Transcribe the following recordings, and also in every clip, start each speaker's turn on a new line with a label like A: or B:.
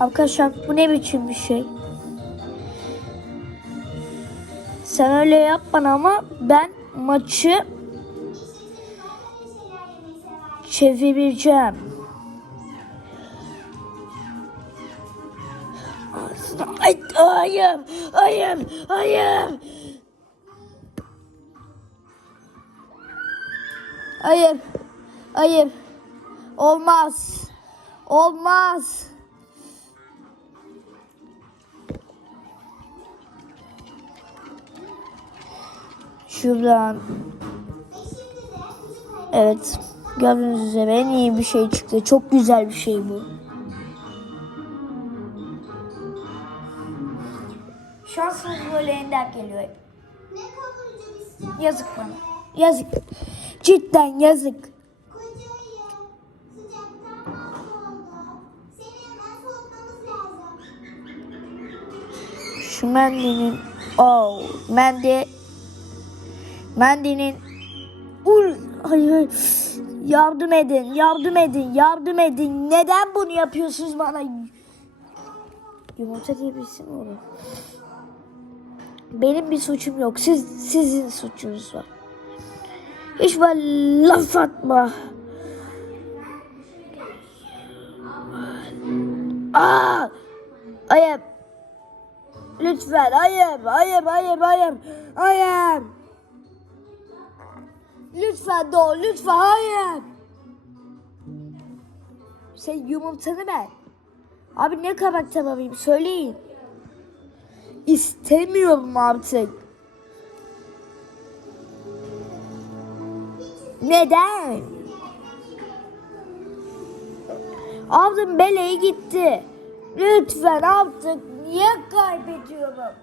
A: Arkadaşlar bu ne biçim bir şey? Sen öyle yap ama ben maçı çevireceğim. Ay, hayır, hayır, hayır. Hayır, hayır. Olmaz. Olmaz. Şuradan. Evet. Gördüğünüz üzere en iyi bir şey çıktı. Çok güzel bir şey bu. Şansımız böyle ender geliyor. Yazık bana. Yazık. Cidden yazık. Şu mendinin oh mendi mendinin ul hayır hayır. yardım edin yardım edin yardım edin neden bunu yapıyorsunuz bana yumurta diye birisi mi olur benim bir suçum yok siz sizin suçunuz var hiç böyle laf atma Aa! Hayır. Lütfen hayır, hayır, hayır, hayır, hayır. Lütfen Doğu, lütfen hayır. Sen yumurtanı ver. Abi ne karakter alayım söyleyin. İstemiyorum artık. Neden? Aldım beleği gitti. Lütfen artık niye kaybediyorum?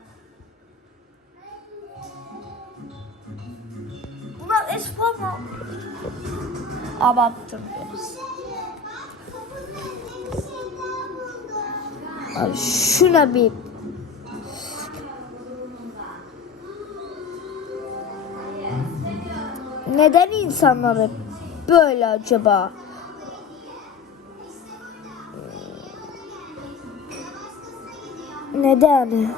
A: Bunlar espor? Abarttım biraz. Şuna bir Neden insanlar hep böyle acaba? Neden?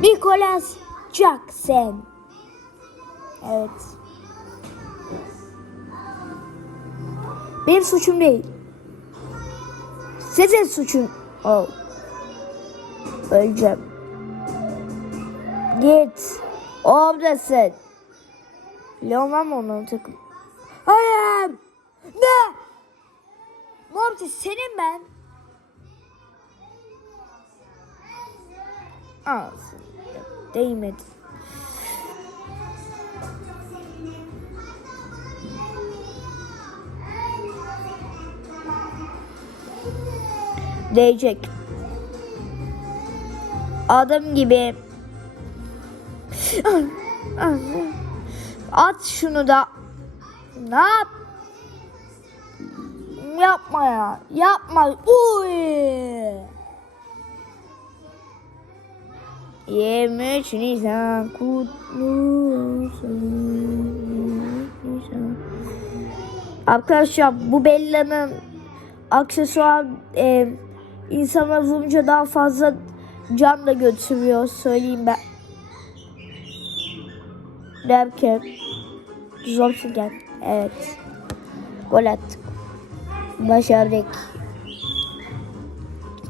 A: Nicholas Jackson. Evet. Benim suçum değil. Sizin suçun. Oh. Öleceğim. Git. Oradasın. Leon'dan mı onların takım? Hayır. Ne? Morty senin ben. Ağzı. Değmedi. Değecek. Adam gibi. At şunu da. Ne yap? Yapma ya. Yapma. Uy. 23 Nisan kutlu olsun. Nisan. Arkadaşlar bu Bella'nın aksesuar e, insana vurunca daha fazla can da götürüyor söyleyeyim ben. Derken zor gel. Evet. Gol attık. Başardık.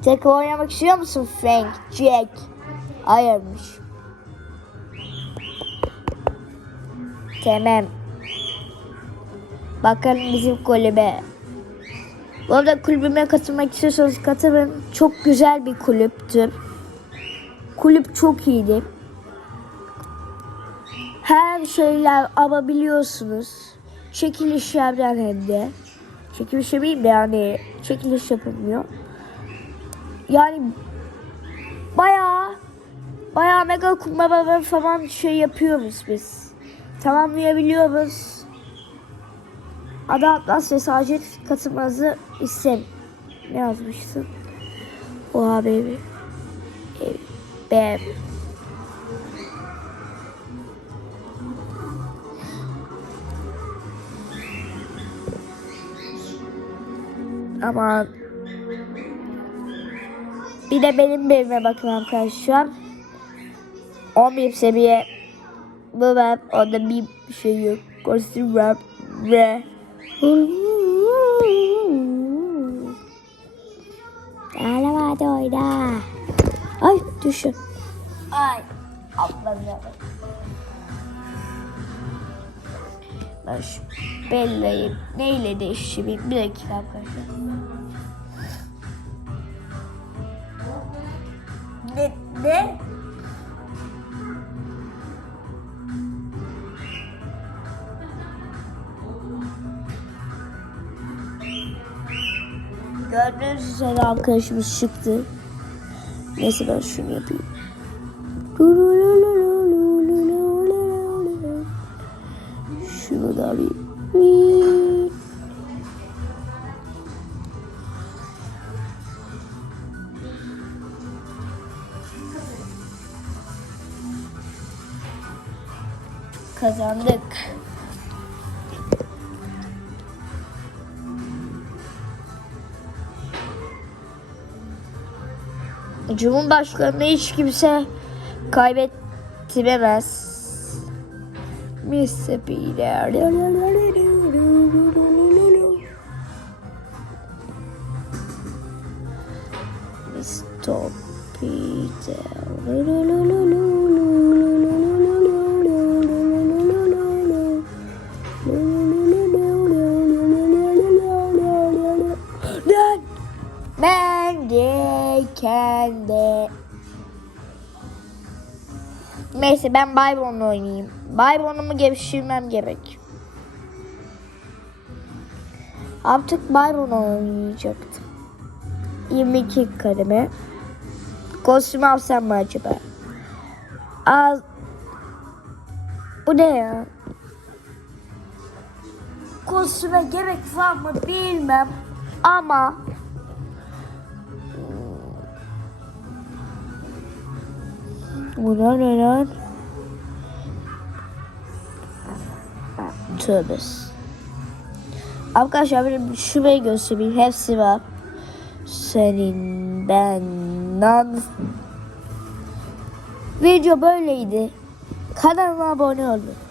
A: Tekrar oynamak istiyor musun Frank? Jack. Hayırmış. Tamam. Bakalım bizim kulübe. Bu arada kulübüme katılmak istiyorsanız katılın. Çok güzel bir kulüptür. Kulüp çok iyiydi. Her şeyler alabiliyorsunuz. Çekilişlerden hem de. Çekiliş demeyeyim de yani çekiliş yapılmıyor. Yani bayağı Bayağı mega kumbaralar falan şey yapıyoruz biz. Tamamlayabiliyoruz. Ada Atlas ve Sacit katılmanızı isterim. Ne yazmışsın? Oha baby. Bam. Aman. Bir de benim evime bakın arkadaşlar. 11 seviye. Bu ben onda bir şey yok. Kostüm var ve Ağlama hadi oyna. Ay düşün. Ay atlamayalım. Ben şu Bella'yı neyle değiştireyim? Bir dakika arkadaşlar. Ne? Ne? Gördüğünüz üzere arkadaşımız çıktı. Neyse ben şunu yapayım. Şunu da alayım. Kazandık. Cumhurbaşkanını hiç kimse kaybettiremez. Mr. Peter. Neyse ben Byron'la oynayayım. Byron'umu geliştirmem gerek. Artık Byron'la oynayacaktım. 22 kademe. Kostüm alsam mı acaba? Al. Bu ne ya? Kostüme gerek var mı bilmem. Ama Ne lan? Tövbes. Arkadaşlar benim şurayı göstereyim. Hepsi var. Senin, ben, nan. Video böyleydi. Kanalıma abone olun.